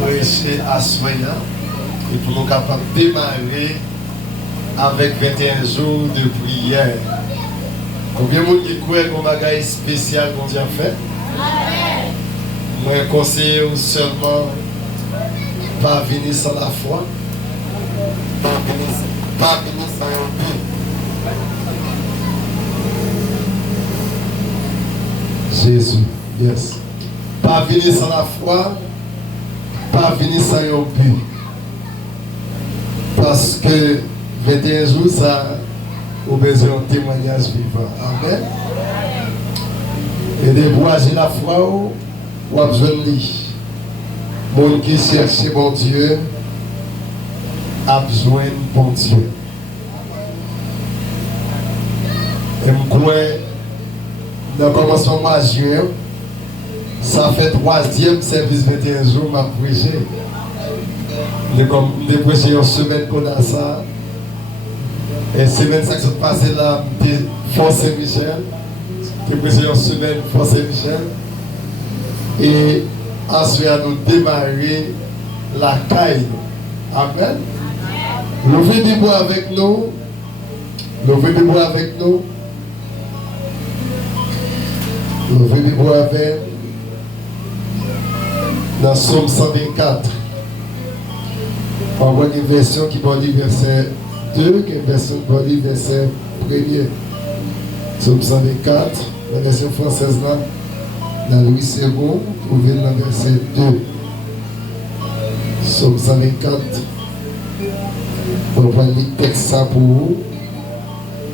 prêcher à Soya et pour nous capables de démarrer avec 21 jours de prière. Combien de monde qui croit qu'on bagaille spécial qu'on a fait? Moi, conseille seulement pas venir sans la foi, pas venir sans un but. Jésus, yes. Pas venir sans la foi, pas venir sans un but. Parce que 21 jours, ça a besoin d'un témoignage vivant. Amen. Et débourager la foi, ou a besoin de lui. Mon qui cherche bon Dieu, a besoin de bon Dieu. Et je crois, dans le commencement de mois de juin, ça fait 3e service 21 jours, je prêché. Je prêché une semaine qu'on a ça. Et semaine ça qui s'est passé là, Fort Saint-Michel. Je prêché une semaine Fort Saint-Michel. Et ensuite, nous démarrer la caille. Amen. Levez des bois avec nous. Levez des bois avec nous. Levez des bois avec. Dans Psaume 124. On voit une version qui va dire verset 2, une version qui va dire verset 1er. Psaume 124, la version française là. Dans Louis II, vous trouvez dans le verset 2. Psaume 124. On va lire le texte pour vous.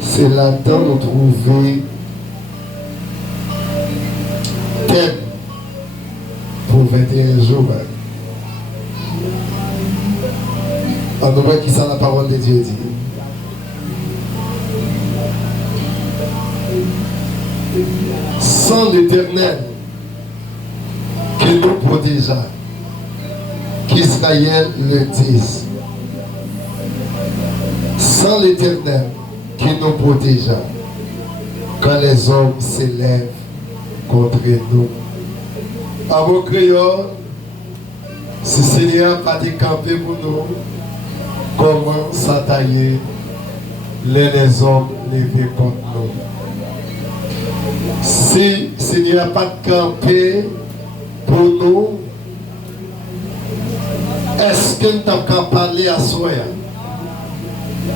C'est là-dedans nous trouver thème pour 21 jours. On voit qui ça la parole de Dieu dit. Sans l'Éternel qui nous protégea, qu'Israël le dise. Sans l'Éternel qui nous protégea, quand les hommes s'élèvent contre nous. À vos créoles, si le Seigneur n'a pas décampé pour nous, comment s'attailler les hommes levés contre nous? Si le Seigneur n'a pas campé pour nous, est-ce que nous avons qu'à parler à soi?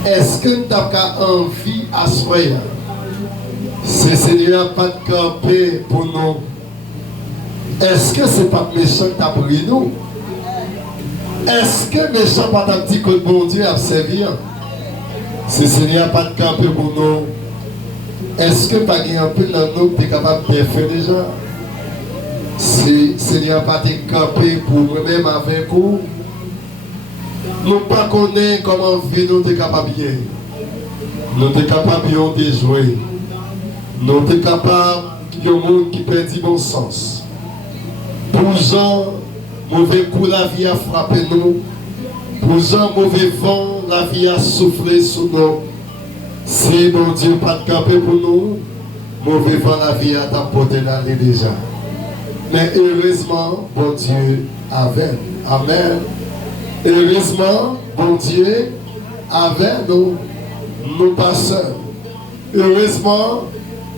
Est-ce que nous avons qu'à envie à soi? Si le Seigneur n'a pas campé pour nous, est-ce que ce n'est pas méchant qui a pris nous? Est-ce que méchant pas un petit coup de bon Dieu à servir? Si le Seigneur n'a pas campé pour nous, est-ce que pas un peu dans nous qui est capable de faire déjà? Si le Seigneur n'a pas campé pour nous-mêmes avec vous, nous ne connaissons pas comment vivre nous sommes capables de bien. Nous sommes capables de jouer. Nous sommes capables de monde qui perd du bon sens. Pour gens, mauvais coup, la vie a frappé nous. Pour gens, mauvais vent, la vie a soufflé sur nous. Si mon Dieu pas de camper pour nous, mauvais vent, la vie a t'apporté d'aller déjà. Mais heureusement, bon Dieu avait. Amen. Heureusement, bon Dieu avait nous, nous pas seuls. Heureusement,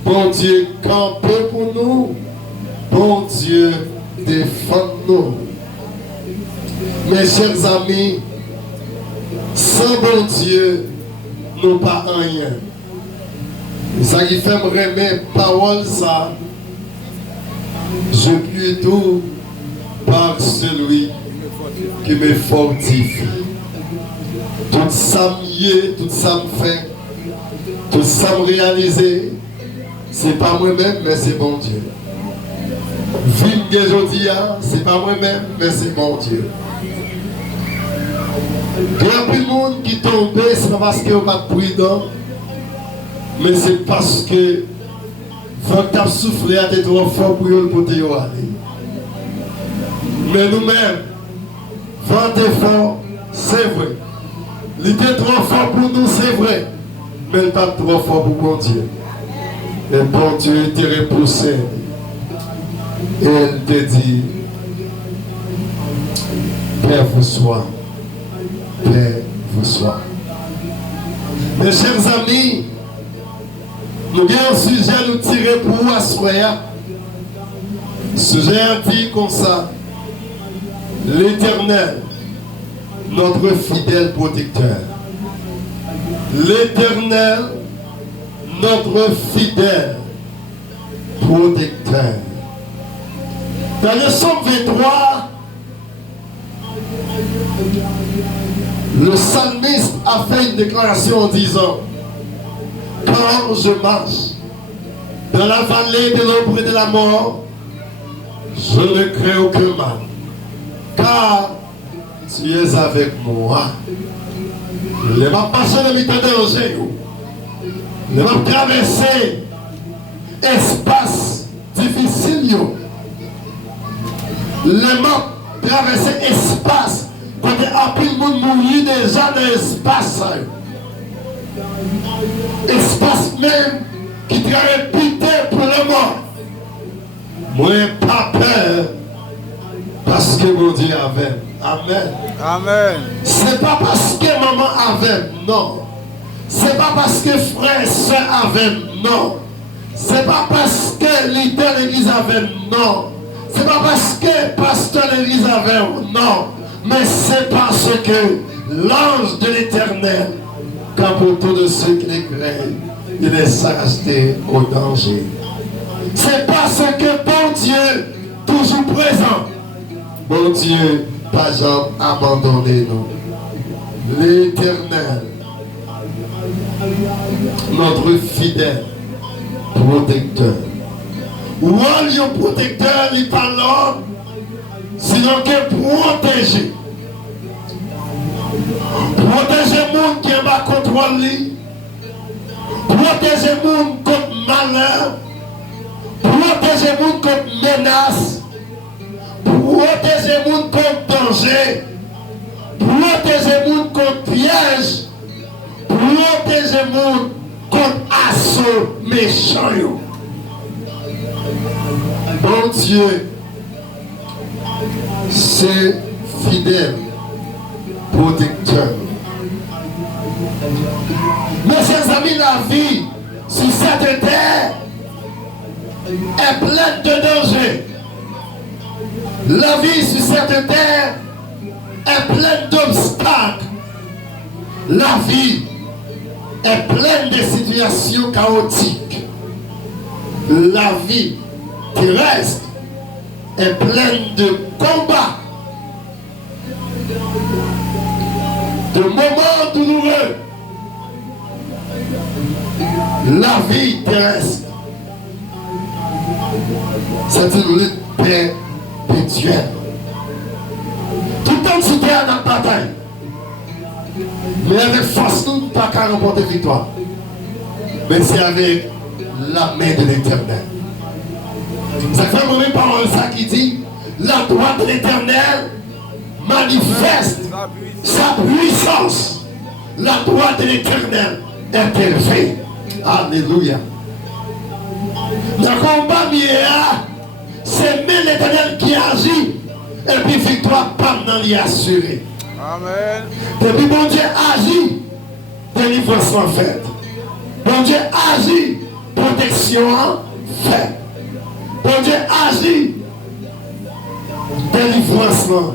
bon Dieu campait pour nous. Bon Dieu défend nous. Mes chers amis, sans bon Dieu, nous pas rien. Ça qui fait me remettre parole ça. Je puis tout par celui qui me fortifie. Tout ça me tout ça me fait, tout ça me réaliser. C'est pas moi-même, mais c'est bon Dieu. Vivre aujourd'hui, c'est pas moi-même, mais c'est bon Dieu. Il y a plus de monde qui tombe, c'est pas parce qu'on va prudent, mais c'est parce que faut que tu as soufflé à tes trop fort pour te aller. Mais nous-mêmes, vent est fort, c'est vrai. Il était trop fort pour nous, c'est vrai. Mais il n'est pas trop fort pour bon Dieu. Et bon Dieu te repoussé. Et elle te dit, Paix vous soit. Paix vous soit. Mes chers amis, nous avons un sujet à nous tirer pour vous asseoir. Sujet dit comme ça. L'Éternel, notre fidèle protecteur. L'Éternel, notre fidèle protecteur. Dans le psaume 23, le psalmiste a fait une déclaration en disant: quand je marche dans la vallée de l'ombre et de la mort, je ne crains aucun mal, car tu es avec moi. Je ne vais pas passer dans mes danger. Je ne vais pas traverser espace difficile. Je ne vais pas traverser espace quand il y a plus de monde mourir déjà dans l'espace. Espace même qui te répété pour le mort. Moi, pas peur parce que mon Dieu avait. Amen. Amen. C'est pas parce que maman avait, non. C'est pas parce que frère et soeur avaient, non. C'est pas parce que leader de l'église avait, non. C'est pas parce que pasteur de l'église avait, non. Mais c'est parce que l'ange de l'Éternel campe autour de ceux qui les craignent. Il est sacheté au danger. C'est parce que bon Dieu, toujours présent, bon Dieu, pas jamais abandonné nous. L'Éternel, notre fidèle protecteur. Ou un protecteur, il parle l'homme, sinon que protéger. Protéger le monde qui est bas contrôle lui. Protéger le monde contre malheur. Protéger le monde contre menace. Protéger le monde contre danger. Protéger le monde contre piège. Protéger le monde contre assaut méchant. Bon Dieu, c'est fidèle, protecteur. Mes chers amis, la vie sur cette terre est pleine de dangers. La vie sur cette terre est pleine d'obstacles. La vie est pleine de situations chaotiques. La vie terrestre est pleine de combats, de moments douloureux. La vie terrestre, c'est une lutte perpétuelle. Tout le temps sur terre dans la bataille. Mais avec force, nous ne pouvons pas remporter victoire. Mais c'est avec la main de l'Éternel. Ça fait un moment parole ça qui dit: la droite de l'Éternel manifeste sa puissance. La droite de l'Éternel est élevée. Alléluia. Dans le combat, c'est même l'Éternel qui agit. Et puis victoire, pas dans l'y assurée. Amen. Depuis bon Dieu agit, délivrance en fait. Bon Dieu agit, protection en fait. Bon Dieu agit, délivrance en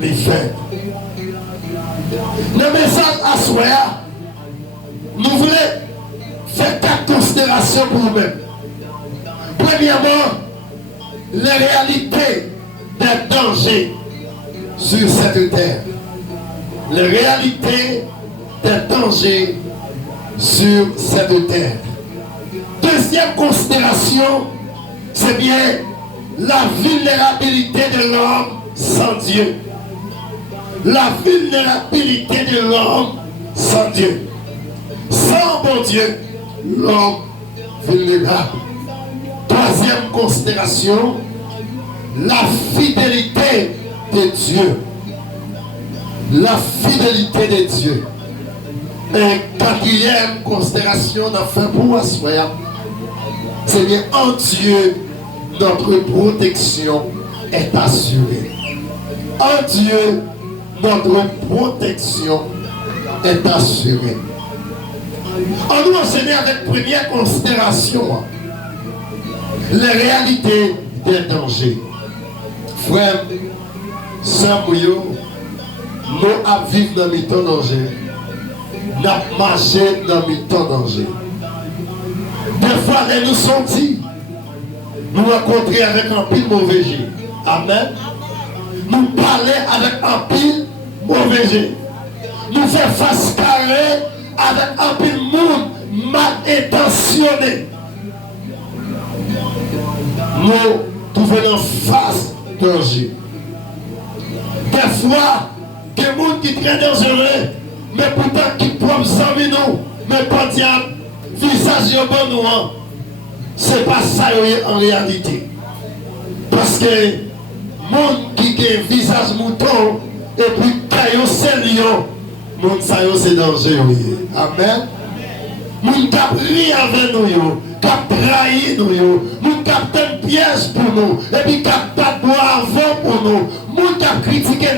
les fait. Le message à soi, nous voulons faire 4 considérations pour nous-mêmes. Premièrement, les réalités des dangers sur cette terre. Les réalités des dangers sur cette terre. Deuxième considération, c'est bien la vulnérabilité de l'homme sans Dieu. La vulnérabilité de l'homme sans Dieu. Sans bon Dieu, l'homme vulnérable. Troisième considération, la fidélité de Dieu. La fidélité de Dieu. Et quatrième considération, enfin pour asseoir, c'est bien en Dieu, notre protection est assurée. En Dieu, notre protection est assurée. On nous enseigne avec première considération les réalités des dangers. Frère, sœur Mouyo, nous avons vécu dans le temps danger. Nous avons marché dans le temps danger. Des fois, les nous sont dit, nous rencontrer avec un pile mauvais jet. Amen. Nous parler avec un pile mauvais jet. Nous faire face carrée avec un pile monde mal intentionné. Nous trouvons en face danger. Des fois, des gens qui sont très dangereux, mais pourtant qui propres amis nous, mais pas diable, visage bon nous, c'est pas ça en réalité. Parce que les gens qui ont un visage mouton, et puis caillou c'est lion, les gens c'est dangereux. Amen. Les gens qui ont rien avec nous, qui ont trahi nous, les gens qui ont un piège pour nous, et puis qui ont pas de avant pour nous, les gens qui ont critiqué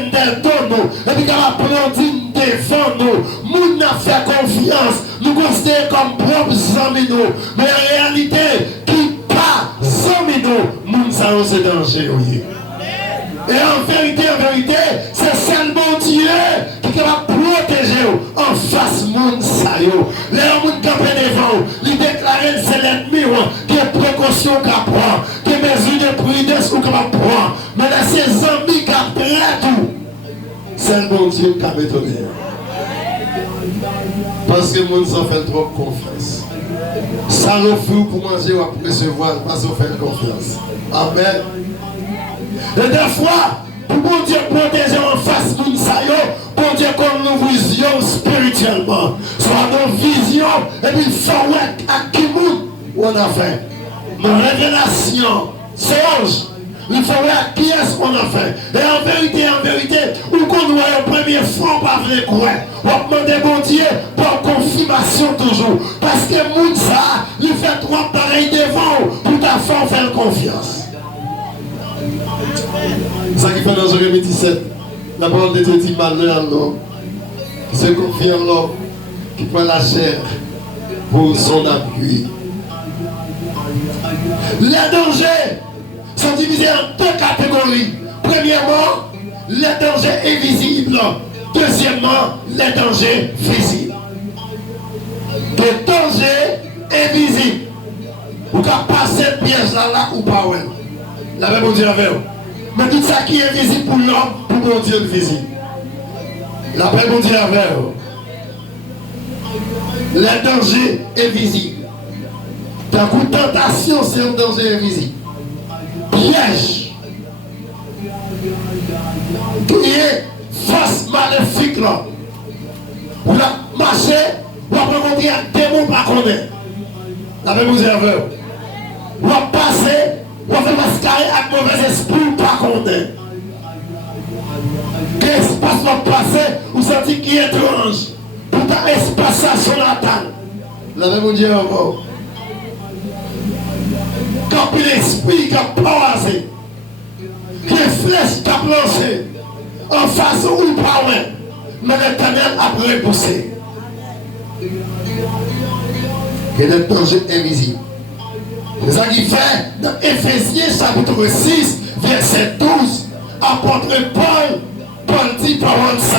nous, et puis qui ont applaudi devant nous, les gens qui ont fait confiance, nous considérons comme propres amis nous, mais en réalité, qui pas amis nous, les gens c'est dangereux. Et en vérité, c'est seulement Dieu qui va protéger en face de monde. Les gens qui sont devant, ils déclarent c'est l'ennemi, qui est précaution qu'à prendre, qui est mesure de prudence qu'on va prendre. Mais là, c'est amis qui apprennent tout. C'est le bon Dieu qui a bétonné. Parce que les gens s'en fait trop confiance. Ça le fait pour manger ou pour recevoir, parce qu'on fait confiance. Amen. Et des fois, pour bon Dieu protéger en face de nous, bon Dieu comme nous visions spirituellement, soit nos visions, et puis il faut à qui nous on a fait. Nos révélations, songes, il faut à qui est-ce qu'on a fait. Et en vérité, où qu'on voit le premier front par les coins, on demande bon Dieu pour confirmation toujours. Parce que moun ça, il fait trois pareils devant pour ta femme faire confiance. Ça qui fait dans Jérémie 17, la parole de Dieu dit malheur l'homme qui se confie en l'homme, qui prend la chair pour son appui. Les dangers sont divisés en deux catégories. Premièrement, les dangers invisibles. Deuxièmement, les dangers visibles. Les dangers invisibles. Vous pouvez passer le piège là ou pas. La même Dieu avec vous. Mais tout ça qui est visible pour l'homme, pour mon Dieu le visible. La paix mon Dieu avec vous. Le danger est visible. D'un coup, tentation, c'est un danger invisible. Piège. Qui est face maléfique là. Vous la marchez, vous avez rencontré un démon par contre. La paix mon Dieu avec vous. Vous passez. Vous avez mascaré avec mauvais esprit par contre. Qu'est-ce qui se passe dans le passé? Vous sentez qui est étrange. Pourtant, espace à son natal. La même Dieu encore. Quand l'esprit qui a passé, qui est flèche qui a planché, en face ou pas loin, mais l'Éternel a repoussé. Il y a des dangers invisibles. C'est ça qui fait dans Éphésiens chapitre 6, verset 12, apôtre Paul dit parole ça,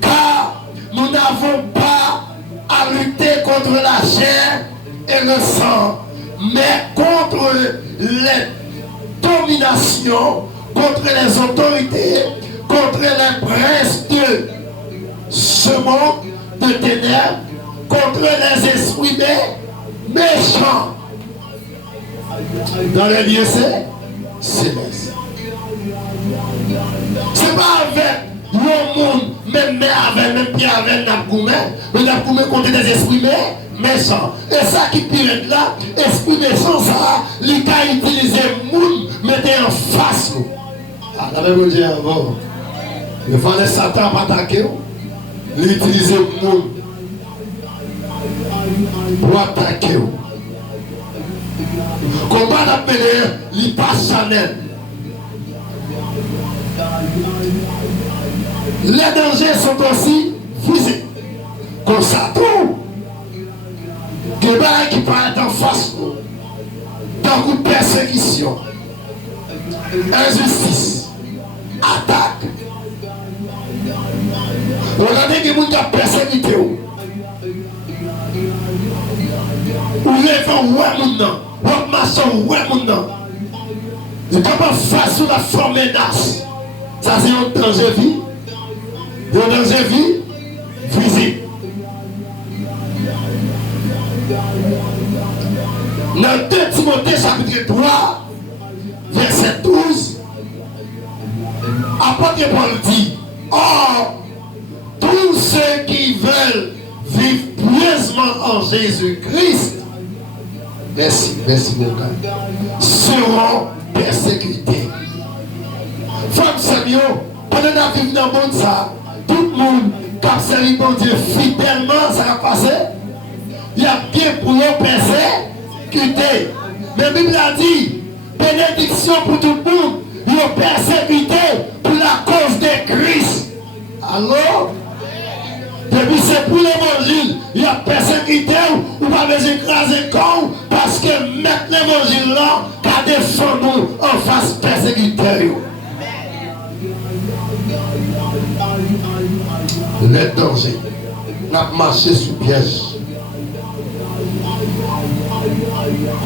car nous n'avons pas à lutter contre la chair et le sang, mais contre les dominations, contre les autorités, contre les princes de ce monde de ténèbres, contre les esprits méchants dans les lieux célestes. C'est pas avec le monde, même avec Pierre, avec Napkoumé, mais Napkoumé contre des esprits méchants. Et ça qui pire là, esprit méchant, ça, il a utilisé le monde, mettez en face. Ah, la même chose avant. Il fallait Satan pas attaquer, il utilisait le monde pour attaquer. Comment on appelle les pas Chanel? Les dangers sont aussi physiques. Comme ça, tout. Des barres qui parlent en face, dans une persécution, injustice, attaque. Regardez que les gens qui persécuté. Ou les gens ouais maintenant, ou maçon ouais maintenant. Ils ne peuvent pas face à la forme menace. Ça c'est un danger vie. Un danger vie physique. Dans 2 Timothée chapitre 3, verset 12, apôtre Paul dit, or, tous ceux qui veulent vivre pieusement en Jésus-Christ, merci mon gars, seront persécutés. Femme Samuel, pendant la vie dans le monde, ça, tout le monde qui a servi mon Dieu fidèlement, ça va passer. Il y a bien pour nous persécuter. Mais la Bible a dit, bénédiction pour tout le monde, ils ont persécuté pour la cause de Christ. Alors, depuis c'est pour l'évangile, il y a persécuté ou pas besoin d'écraser corps parce que mettre l'évangile là, qu'à défendre en face persécuteur. Les dangers, n'a marché sous piège.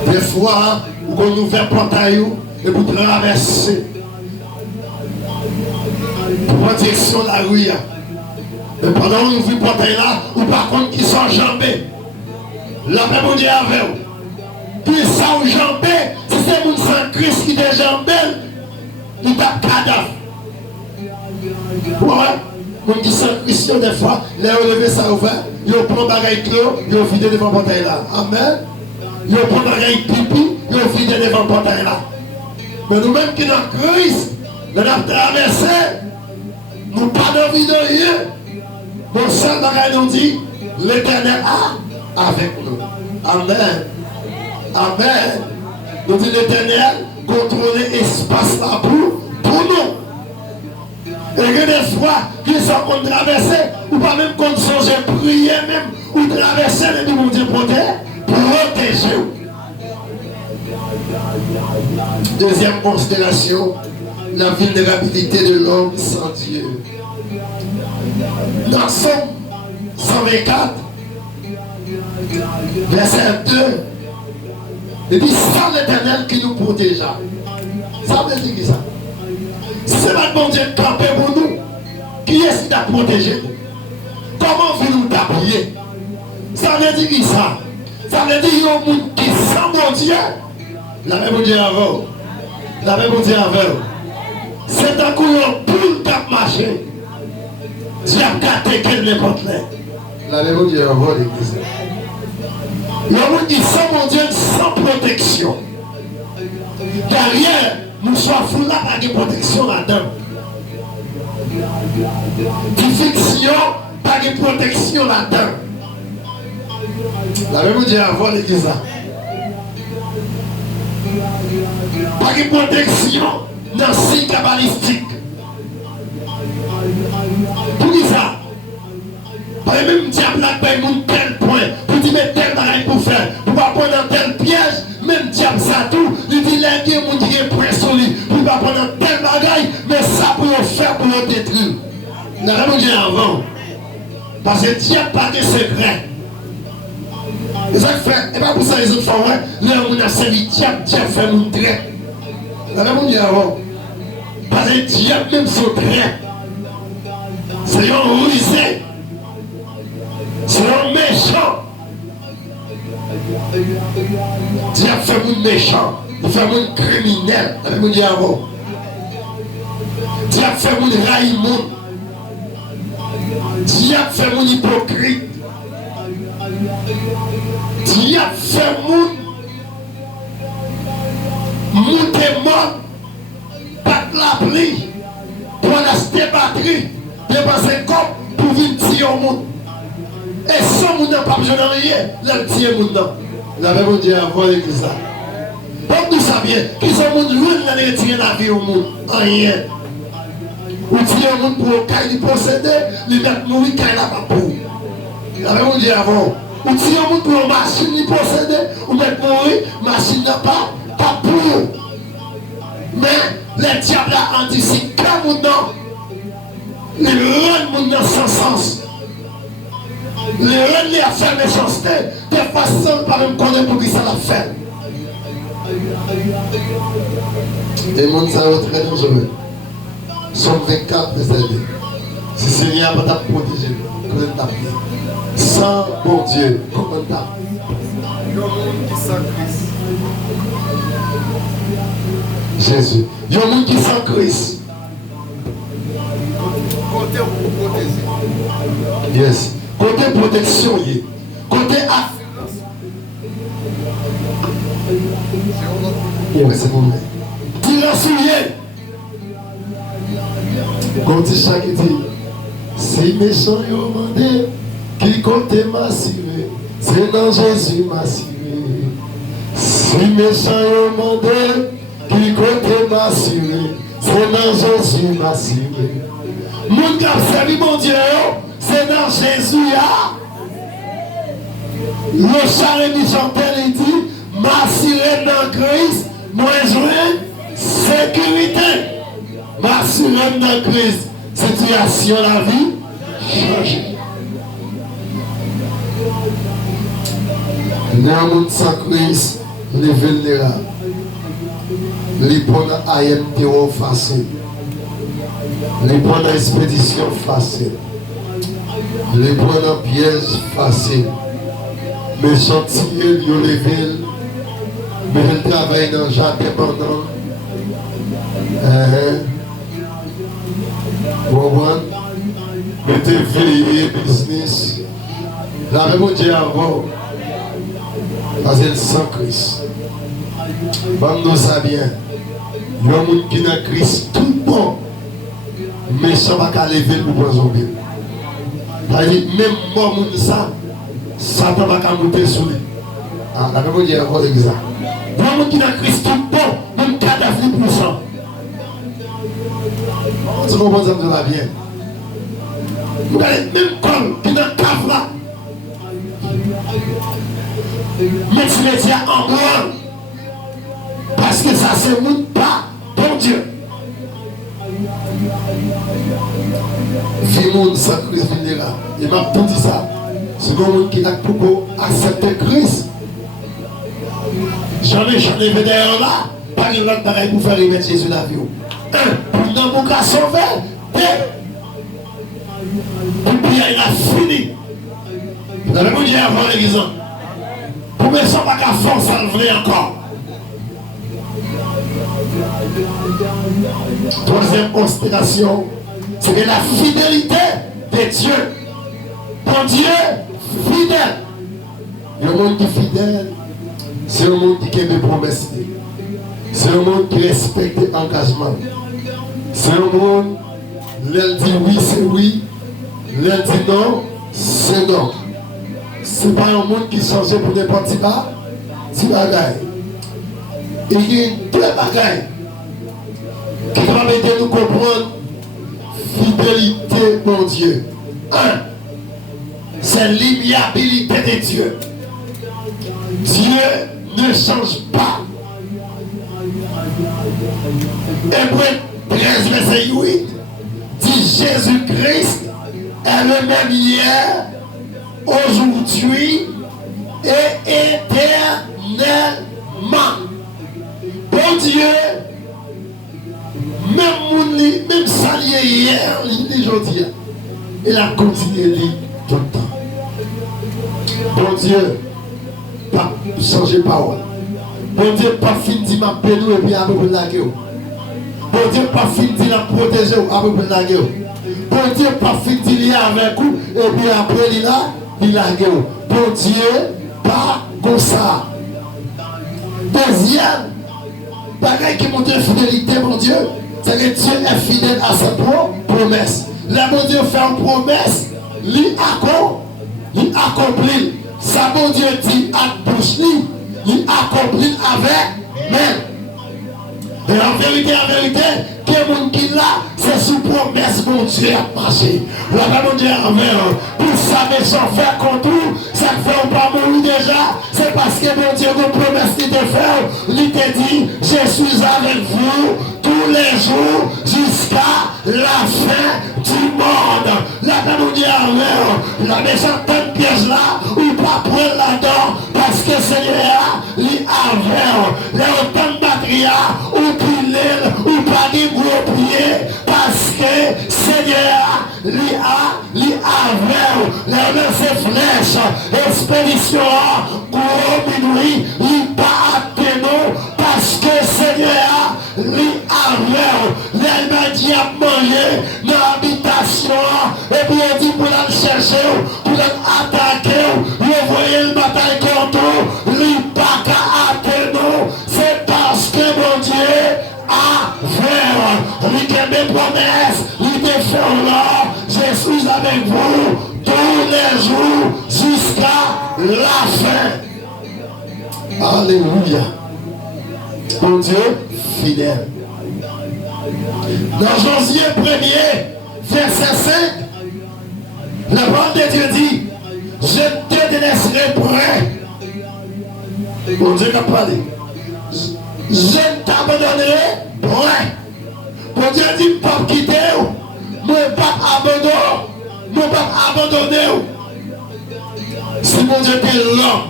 Des fois, on ouvre le portail et vous traversez pour prendre direction de la rue. Mais pendant qu'on ouvre le portail là, ou par contre qui sont jambés, la paix mon Dieu avec vous. Puis ça ou jambé, si c'est mon sang Christ qui est jambé, il tape cadavre. Ouais, mon qui sang Christ des fois, les relever ça ouvert, ils prennent bagaille clos, ils vident devant le portail là. Amen. Ils prennent bagaille pipi, ils vident devant le portail là. Mais nous-mêmes qui sommes en Christ, nous avons traversé, nous pas d'envie de rien. Mon seul bagage nous dit, l'Éternel a avec nous. Amen. Amen. Nous dit l'Éternel contrôle l'espace là pour nous. Et que des fois, qu'ils sont qu'on traverser, ou pas même qu'on songe prier même, ou traverser les mon Dieu protéger. Deuxième considération, la vulnérabilité de l'homme sans Dieu. Dans Somme 124, verset 2, il dit sans l'Éternel qui nous protégea. Ça veut dire ça. Si c'est pas bon Dieu campé pour nous, qui est-ce qui t'a protégé? Comment vous nous t'appuyer? Ça veut dire ça. Ça veut dire qu'il y a un monde qui sans mon Dieu. La même Dieu avant. La même Dieu avant. C'est un coup de poule qui a marché. Dieu a gâté qu'elle n'importe où. La même Dieu avant l'église. Il y a un monde qui sans mon Dieu, sans protection. Derrière, nous sommes fous là, pas de protection là-dedans. Diffiction, pas de protection là-dedans. La même Dieu avant l'église. Pas de protection dans le signe kabbalistique. Pour qui ça? Par même diable là, il y a tel point. Pour dire mais tel bagage pour faire. Pour pas prendre dans tel piège, même diable ça tout. Il dit les gens qui ont point sur lui. Pour pas prendre dans tel bagage, mais ça pour faire pour le détruire. La même Dieu avant. Parce que diable pas de secret. Et ça fait, et pas pour ça les autres fois, là on a servi diable, diable fait mon trait. La même Dieu avant. Parce que diable même son trait. C'est un rusé. C'est un méchant. Diable fait mon méchant. Il fait mon criminel. La même Dieu avant. Diable fait mon raïmon. Diable fait mon hypocrite. Diable fait mon démon. Pas de la pluie. Pour acheter batterie. Dépenser comme pour venir tirer au monde. Et sans monde n'a pas besoin de rien. Là, tirer au monde. La même Dieu avant l'église. Comme nous savions, qu'ils sont monde loin de retirer la vie au monde. Rien. Ou tirer un monde pour le posséder, les mettre mourir quand il n'a pas pour. La même dit avant. Ou tirer un monde pour une machine, il posséder, ou mettre mourir, machine n'a pas pour. Mais les diables ont dit si quand mon nom, les rendent mon nom sans sens. Les rendent les affaires méchanceté, de façon pas même connaître pour qui ça l'a fait. Et mon ça est très dangereux. Somme 24, verset 2. Si Seigneur va te protéger, comment t'appeler? Sans bon Dieu, comment t'appeler? Jésus. Il y a un monde qui sans Christ. Côté pour protéger. Yes. Côté protection, côté assurance. Oui, c'est bon. Tire souillé. Comme dit chaque dit, si méchant yo mandé, qui côté m'assurer, c'est dans Jésus m'assurer. Si méchant yo mandé, qui côté m'assurer, c'est dans Jésus m'assurer. Mon gars, servi mon Dieu, c'est dans Jésus. Le charré du chanteur, il dit, m'assurer dans Christ, moi je sécurité. M'assurer dans Christ, situation la vie change. Les gens sans Christ, les vulnérables. Les bonnes AMTO facile. Les bonnes expéditions faciles. Les bonnes pièges faciles. Mais sortir, ils levé, mais ils travaillent dans le jardin pendant. Mettez veillé, business. La même Dieu avant, parce qu'elle sans Christ. Nous ça bien. Il y a un monde qui n'a Christ tout bon. Mais ça va pas lever pour prendre son bien. C'est-à-dire, même moi, ça, Satan va pas monter sur lui. Ah, la même Dieu avant exact. Il y a un monde qui n'a Christ tout bon, même 4 à 10%. Tu comprends ça, ça va bien. Vous avez même comme qui est dans le cave là. Mais tu les dis en grand. Parce que ça c'est mon pas, bon Dieu. Vie monde sans Christ vulnérable. Il m'a tout dit ça. C'est comme monde qui n'a pas accepté Christ. J'en ai vu derrière là. Pas une autre bagaille pour faire remettre Jésus dans la vie. Pour dans mon cas sauvé. Et puis il a fini. Dans le monde, j'ai avant l'église. Pour me sentir pas qu'à force, ça le vrai encore. Troisième considération, c'est que la fidélité de Dieu. Bon Dieu, fidèle. Le monde qui est fidèle, c'est un monde qui aime les promesses. C'est un monde qui respecte l'engagement. C'est un monde, l'elle dit oui, c'est oui. L'elle dit non, c'est non. Ce n'est pas un monde qui change pour n'importe qui bagaille. Il y a deux bagailles qui vont aider nous comprendre fidélité mon Dieu. Un, c'est l'immuabilité de Dieu. Dieu ne change pas. Hébreux 13, verset 8 dit Jésus-Christ est le même hier, aujourd'hui et éternellement. Bon Dieu, même ça hier, aujourd'hui, il a continué tout le temps. Bon Dieu, pas changer parole. Bon Dieu, pas fini ma peine et puis après pour la gueule. Bon Dieu, pas fini la protéger après pour la gueule. Bon Dieu, pas fini avec vous et puis après il la gueule. Bon Dieu, pas comme ça. Deuxième, bagaille qui montre fidélité, mon Dieu, c'est que Dieu est fidèle à ses promesses. Là, mon Dieu fait une promesse, il accomplit. Ça, mon Dieu dit à bouche, il accomplit avec même. Et en vérité, que mon qui là, c'est sous promesse, mon Dieu a marché. La Bible dit pour sa méchant faire contre vous, ça fait pas mourir déjà, c'est parce que mon Dieu, vos promesses qui te fait, il te dit, je suis avec vous tous les jours jusqu'à la fin du monde. La Bible dit la méchante piège là, ou pas prendre là-dedans, parce que Seigneur, il avait les autant de batterie, ou pilé, ou pas des gros pieds, parce que Seigneur, il avait les flèches, expédition, gros minuit, il pas atteint, parce que Seigneur, il avait les médias manger dans l'habitation, et puis il dit pour aller chercher, pour attaquer, vous voyez le bataille contre lui, pas qu'à atteindre, c'est parce que mon Dieu a fait, lui qui a des promesses, lui te fait là, je suis avec vous tous les jours jusqu'à la fin. Alléluia. Mon Dieu fidèle. Dans Josué 1er, verset 5, la parole de Dieu dit, je te laisserai prêt. Mon Dieu a parlé. Je ne t'abandonnerai prêt. Mon Dieu dit, pas quitter, ne pas abandonner. Si mon Dieu est l'homme,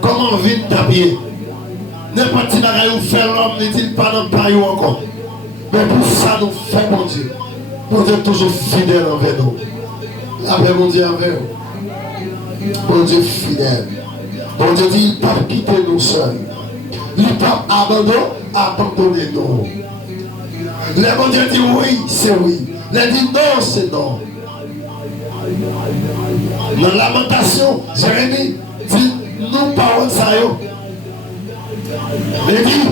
comment vite taper? N'importe qui n'a rien fait l'homme, n'est-il pas dans le pays encore? Mais pour ça, nous fait mon Dieu. Mon Dieu est toujours fidèle envers nous. Après mon Dieu envers nous. Mon Dieu fidèle. Mon Dieu dit, il ne peut pas quitter nous seuls. Il ne peut pas abandonner nous. Le bon Dieu dit oui, c'est oui. Il dit non, c'est non. Dans la lamentation, Jérémie dit, nous parlons ça. Il dit,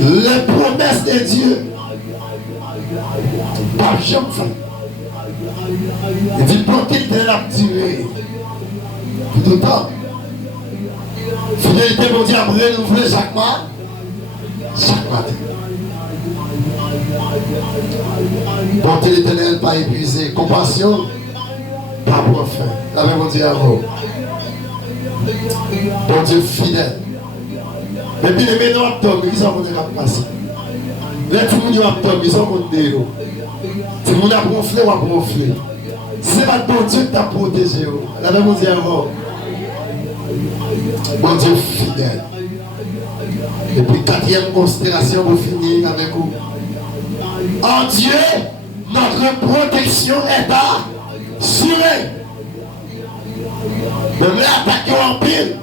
les promesses de Dieu, pas jamais fait. Il dit, pour qu'il te l'a duré, tout le temps. Fidélité, mon Dieu, a renouvelé chaque matin. Bonté l'éternel, pas épuisé. Compassion, pas pour fin. La même mon Dieu à vous. Bon Dieu fidèle. Mais puis les ménons octobre, ils sont contre la passe. Les petits mounions octobre, ils sont contre des héros. Si vous avez gonflé ou à gonfler, c'est pas bon Dieu qui t'a protégé. La même mon Dieu à vous. Bon Dieu fidèle. Et puis quatrième considération pour finir avec vous. En Dieu, notre protection est assurée. Même les attaques en pile.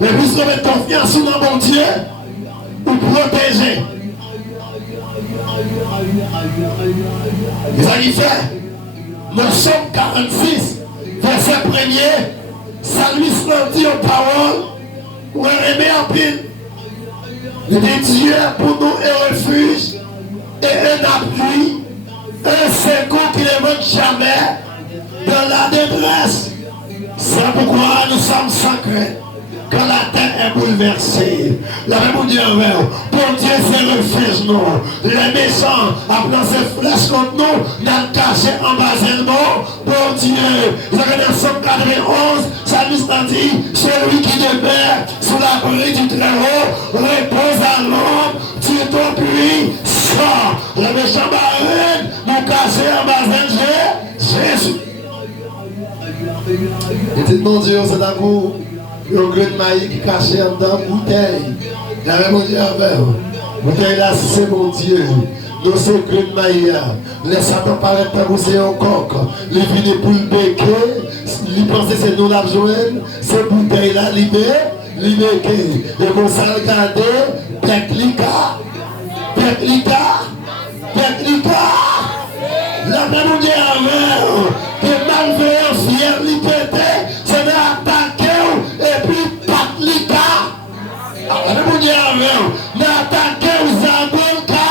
Mais vous avez confiance dans mon Dieu pour protéger. Vous avez fait. Dans Somme 46, verset 1er, ça lui se dit aux paroles, pour aimer en pile. Il dit Dieu pour nous un refuge et un appui, un secours qui ne manque jamais dans la détresse. C'est pourquoi nous sommes sacrés. Quand la terre est bouleversée, la Bible dit pour Dieu c'est refuge nous. Les méchants, après ces flèches contre nous, nous cachés en bas de nous. Pour Dieu, dans Somme 91, ça nous dit, celui qui demeure sous l'abri du Très-Haut, repose à l'ombre du ton puissant. Les méchants barènes, nous cachés en bas de Jésus. Et dites mon Dieu, c'est d'un coup. Il y a un grain de maïs qui caché en dedans bouteille. Il y avait mon Dieu avec. Bouteille là, c'est mon Dieu. Nous sommes grain de maïs. Les Satan paraît pour c'est un coq. Les vignes pour le béquet. Il pense que c'est nous la joindre. Ces bouteilles là, les béquets. Et mon ça regarder. Péclica. La même Dieu avec. Que malveillance hier, il pétait. C'est d'attaquer. Et puis, Patlika, la même Dieu avec, n'attaquez aux abonka.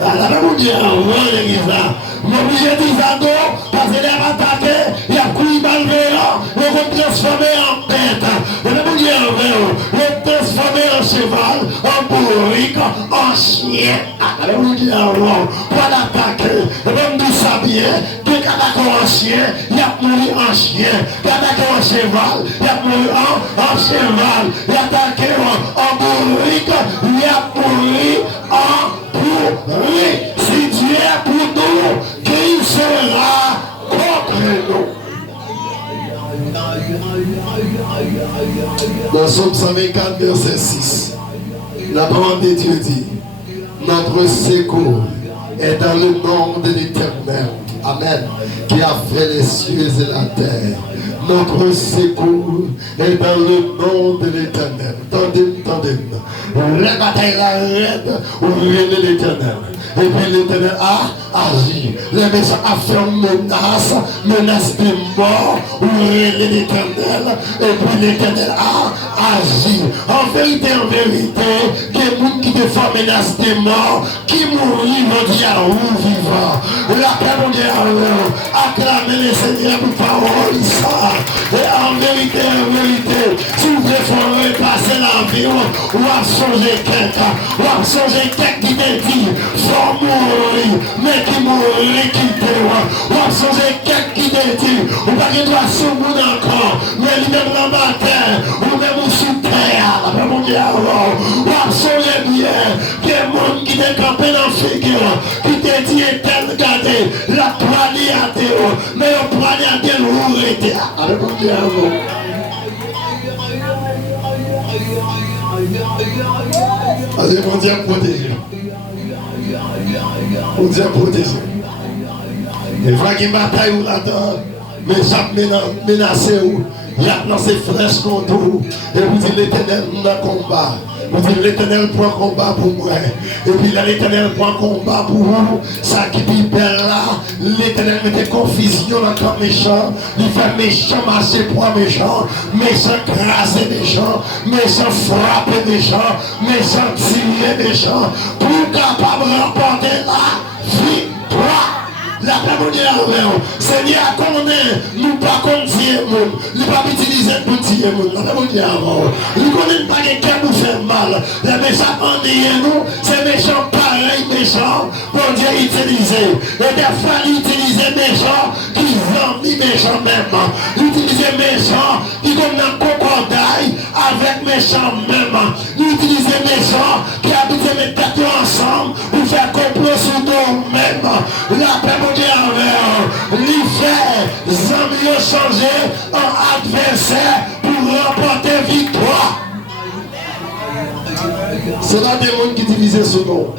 La même Dieu avec, l'église là. M'obligez des ados, parce qu'il a attaqué, il a pris malveillant, il va transformer en bête. La même Dieu avec, il va transformer en cheval, en bourrique, en chien. Allez-vous dire pour l'attaquer. Même nous ça bien. Dès qu'il attaque en chien, il a mouru en chien. Il a attaqué en cheval, il a mouru en cheval. Il a attaqué en bourrique, il a mouru en bourrique. Si Dieu est pour nous, qui sera contre nous? Dans Somme 124, verset 6, la parole de Dieu dit, notre secours est dans le nom de l'Éternel, amen, qui a fait les cieux et la terre. Notre secours est dans le nom de l'Éternel. Tendez-moi. La bataille la raide, ouvrez l'Éternel. Et puis l'Éternel a agi. Les méchants a fait une menace de mort, ouvrez l'Éternel. Et puis l'Éternel a agi. En vérité, des gens qui te font menace de mort, qui mourit, vont dire à vous vivant. La paix mondiale, acclamez le Seigneur pour parole ça. Et en vérité, si vous préférez passer la vie, ou à changer quelqu'un, ou à changer quelqu'un qui te dit, faut mourir, mais qui mourir, qui te voit, ou à changer quelqu'un qui te dit, ou pas qu'il doit se mourir encore, mais lui-même dans ma terre, ou même sous terre, la paix mondiale, ou à changer bien, qu'il y a des gens qui te campent dans la figure, qui te dit, tel garder, la poignée à terre, mais la poignée à terre, où était. Allez, mon Dieu protégé. Mon Dieu protégé. Il faut qu'il bataille ou là-dedans, mais ça menacé ou il y a lancé flèche contre vous. Et vous dites l'Éternel nous a combat. Vous dites l'Éternel prend combat pour moi. Et puis là l'Éternel prend combat pour vous. Ça qui dit belle là, l'Éternel mettait confusion dans le camp méchant. Il fait méchant marcher pour méchant. Méchant craser méchant. Méchant frapper méchant. Méchant tirer méchant. Pour capable de remporter la victoire. La paix mondiale, Seigneur, connaît, nous pas comme Dieu, nous pas utiliser pour Dieu, la paix mondiale, nous connaissons pas quelqu'un nous fait mal. Les méchants en nous, c'est méchants pareil, méchants, pour Dieu utiliser. Et des fois, utiliser méchants qui vendent les méchants même. Utiliser méchants qui comme un crocodile avec méchants même. Utiliser méchants qui habitent les têtes ensemble pour faire complot sur nous-mêmes. La paix il fait Zambio changer en adversaire pour remporter victoire. C'est pas des gens qui divisent ce nom.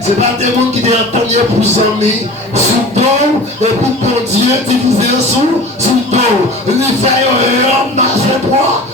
C'est pas des gens qui disent entendu pour Zambie sous dos et pour bon Dieu diviser sous dos. Il fait un marché pour